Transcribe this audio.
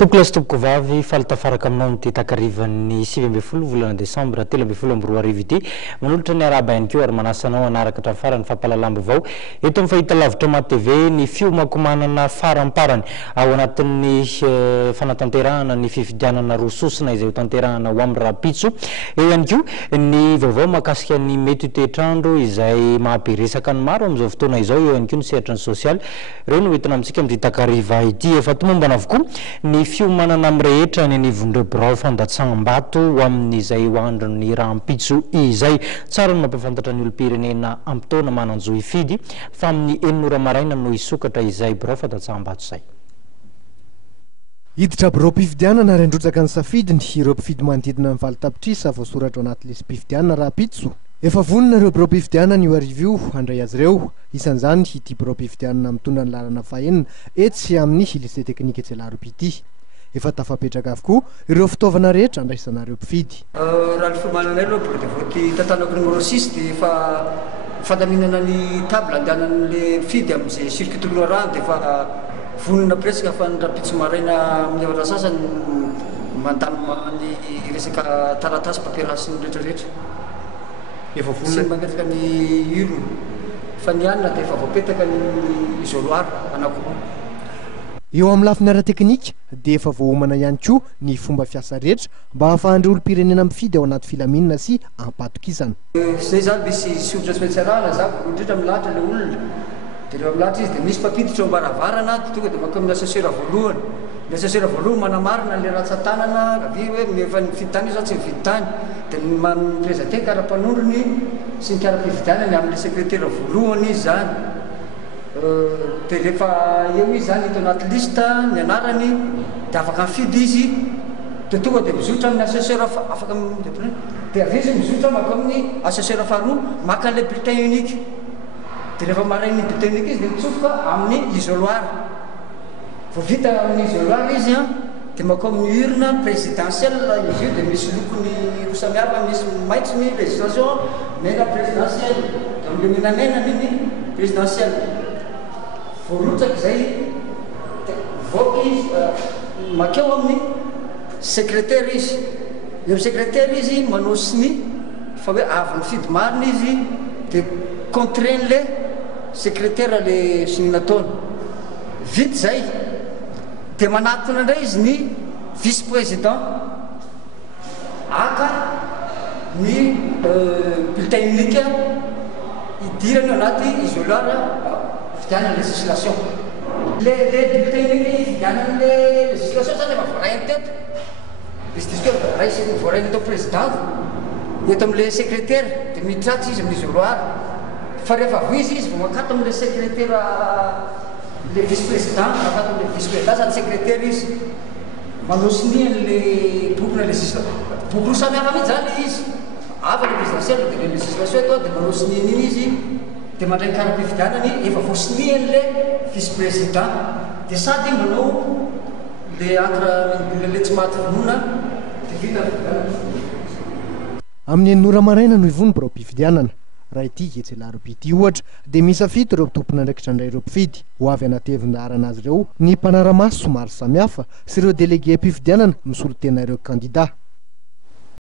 Toklas topoko vavy falitafaraka aminao ty takarivan'ny 20 volana Desambra 13 ity manolotra ny araba ihany koa ary manasanao anaraka hatrafarany fampalalambo vao eto amin'ny fahita lavitra ma TV ny fiomakomanana faramparany ao anatin'ny fanatanterahana ny fifidianana rososina izay tanterahana ho amin'ny rapitso eo ihany koa ny vaovao makasika ny mety toetrandro izay mahampiresaka ny maro amin'izao fotoana izao eo ihany koa ny sehatry ny sosialy ireo no entina amintsika amin'ity takariva ity efa tomombana avokoa ny fiomanana amrehetra ny anivon'ireo birao fandatsaham-bato ho amin'izay hoandro ny rahampitso izay tsara ny mampafantatra ny olo-pirenena ampitaona mananjo ifidy fa amin'ny 9 maraina no isokatra izay birao fandatsaham-bato zay hiditra birao mpifidianana ary androtsaka ny safidiny ireo mpifidy manodidina ny valitapitrisa voasoratra anaty lisy mpifidianana rahampitso efa vonona ireo birao mpifidianana io arivo io handray azy ireo isan'izany ity birao mpifidianana mitondra ny lalana fahenina etsy amin'ny lycée teknika Tsialaropy ity efa tafapetraka avokoa ireo fitaovana rehetra andraisanareo mpifidy raha ny fiomanana aloha de voaty tantanako numéro 6 de efa fandaminana ny table andehanan'le mpifidy amin'izay circuit noirant de efa vonona presque fa ny rapitso maraina amin'ny avatra sasany mandamina ny resaka taratasy papierasy ny rehetrarehetra efa vonona mametraka ny urne fa ny anina de efa voapetaka ny isoloir anankiroa eo amin'ny lafiny ara-teknika dia efa voahomana ihany koa ny fomba fiasa rehetra mba hahafahan'ireo olo-pirenena mifidy ao anaty filaminana sy ampatokisana zay zany misy soratra tsy maintsy arahana za indrindra milahatra le olona de rehefa milahatra izy de misy mpapiditra ao ambaravarana de tonga de maka amin'ny asesera voalohany le asesera voalohany manamarina le ratsan-tanana avy hoe efa nifidy tany io za tsy mifidy tany de mampirezaten kara-panondrony sy ny kara-pifidianany amin'le sekretera voalohany izy zany de rehefa eo izy zany hito anaty lista ny anarany de afaka mifidy izy de tonga de mizotra amin'ny assesseur afaka de avy izy mizotra maka amin'ny assesseur faharoa maka le bulletin unique de rehefa marainy bulletin unique izy de mitsofoka amin'ny isoloir vo vita amin'ny isoloir izy a de maka amin'ny urne présidentielle izy io de misy lokony roa samihafa misy maitso ny législation mena présidentielle de am'le menamena iny présidentielle voarotsaka zay voky izy makeo amin'ny secrétaire izy eo secrétaire izy manao siny fa hoe avy mifidy marina izy de contraint le secrétaire le siny nataony vita zay de manatona indray izy ny vice président aka ny bulletin unique idirany anaty isoloir fidianana législation le bulletin unique fidianana le législation zany efa voarainy teto izy disque raisy voarainy atao président eto am'le secrétaire de mitratsy izy amin'ny isoloir fa rehefa avo izy vo makato am'le secrétaire le vice président makato am'le vice président sady secrétaire izy manao sinian'le bokina législation boky roa samihafa mihitsy zany izy ava le présidentielle de le législation eto de manao siniany iny izy de mandray kara-pifidianany efa voasinian'le vice président de sady manao le encre le tsy maty vonona de vita amin'ny 9 maraina no ivony birao mpifidianana raha ity Tsialaropy ity ohatra dia misafito ireo mpitompona ndraikitra indray ireo mpifidy ho avy anatevindarana azy ireo ny mpanaramaso somary samihafa sy ireo délégué mpifidianana misolotena ireo candidat